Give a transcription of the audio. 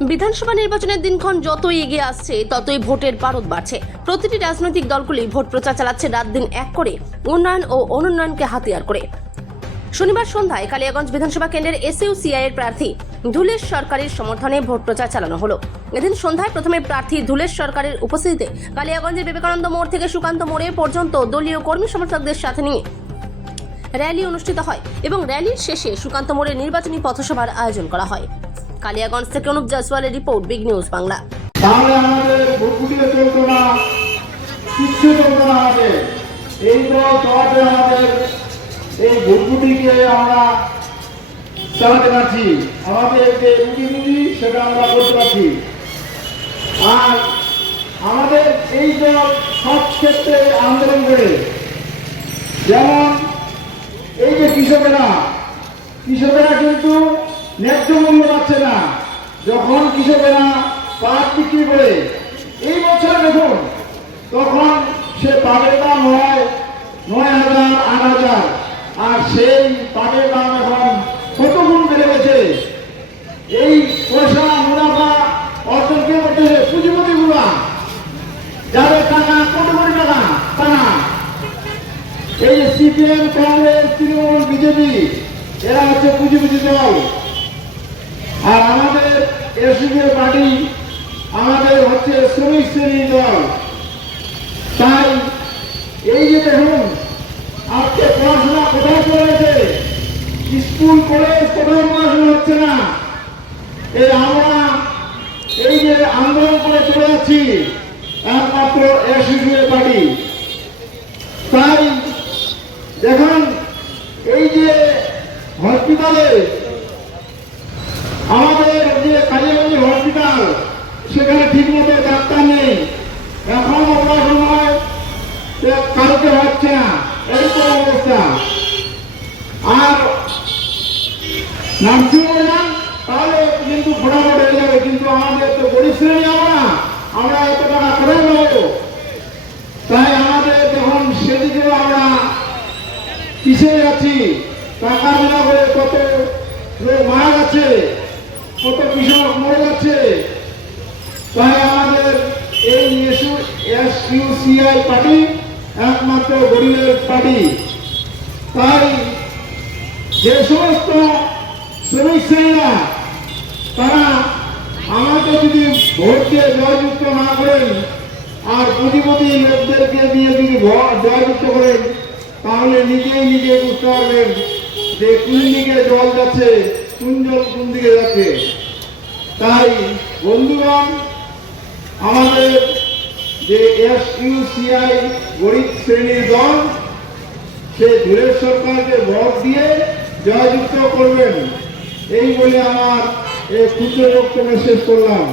বিধানসভা নির্বাচনের দিনক্ষণ যতই এগিয়ে আসছে ততই ভোটের পারদ বাড়ছে। প্রতিটি রাজনৈতিক দলগুলি ভোট প্রচার চালাচ্ছে রাত দিন এক করে, উন্নয়ন ও অনুন্নয়নকে হাতিয়ার করে। শনিবার সন্ধ্যায় কালিয়াগঞ্জ বিধানসভা কেন্দ্রের এসইউসিআই এর প্রার্থী ধুলেশ সরকারের সমর্থনে ভোট প্রচার চালানো হলো। এদিন সন্ধ্যায় প্রথমে প্রার্থী ধুলেশ সরকারের উপস্থিতিতে কালিয়াগঞ্জের বিবেকানন্দ মোড় থেকে সুকান্ত মোড়ে পর্যন্ত দলীয় কর্মী সমর্থকদের সাথে নিয়ে র্যালি অনুষ্ঠিত হয় এবং র্যালির শেষে সুকান্ত মোড়ে নির্বাচনী পথসভার আয়োজন করা হয়। কালিয়াগঞ্জ থেকে অনুপ জয়সওয়ালের রিপোর্ট, বিগ নিউজ বাংলা। তাহলে আমাদের ভোটগুলিও চলতো না, কিচ্ছু চলতো না। আমাদের এই দল চলাতে আমাদের এই ভোটগুলিকে আমরা চালাতে পারছি, আমাদের যে রুটি সেটা আমরা করতে পারছি। আর আমাদের এই দল সব ক্ষেত্রে আন্দোলন করে, যেমন এই যে কৃষকেরা কিন্তু ন্যায্য মূল্য পাচ্ছে না। যখন কৃষকেরা পাট বিক্রি করে এই বছর দেখুন, তখন সে পাটের দাম হয় 9,000 8,000, আর সেই পাটের দাম এখন কত গুণ বেড়ে গেছে। এই পয়সা মুনাফা অর্জন কে করতেছে? পুঁজিপতিগুলা, যাদের টাকা কোটি কোটি টাকা তারা। এই যে সিপিএম, কংগ্রেস, তৃণমূল, বিজেপি, এরা হচ্ছে পুঁজিপতি দল। আর আমাদের এসইউসিআই পার্টি আমাদের হচ্ছে শ্রমিক শ্রেণীর দল। তাই এই যে দেখুন, আজকে পড়াশোনা কোথায় চলেছে, স্কুল কলেজ কোথাও পড়াশোনা হচ্ছে না। এই আমরা এই যে আন্দোলন করে চলে যাচ্ছি একমাত্র এসইউসিআই পার্টি। তাই দেখুন, এই যে হসপিটালে আমাদের যে কালিয়াগঞ্জ হসপিটাল, সেখানে ঠিক মতো ডাক্তার নেই, এখন অবলা সময় কালকে হচ্ছে না, এরকম অবস্থা। আর নার্সিংহোমে যান, তাহলে কিন্তু ফটাফট হয়ে যাবে, কিন্তু আমাদের তো গরিব শ্রেণী, আমরা এত টাকা করে নেবো। তাই আমাদের যখন সেদিকে আমরা পিছিয়ে যাচ্ছি, টাকা বিনা করে কত লোক মারা যাচ্ছে, কত কৃষক মরে যাচ্ছে। তাই আমাদের এই এসইউসিআই পার্টি একমাত্র গরিবের পার্টি। তাই যে সমস্ত শ্রমিক শ্রেণীরা তারা আমাকে যদি ভোট দিয়ে জয়যুক্ত না করেন, আর পুঁজিপতি লোকদেরকে দিয়ে যদি জয়যুক্ত করেন, তাহলে নিজে বুঝতে পারবেন যে কোন দিকে জল যাচ্ছে, কোন জল কোন দিকে যাচ্ছে। তাই বন্ধুগণ, আমাদের যে এসইউসিআই গরিব শ্রেণীর দল, সে ধুলেশ সরকারকে ভোট দিয়ে জয়যুক্ত করবেন, এই বলে আমার এই ক্ষুদ্র বক্তব্য শেষ করলাম।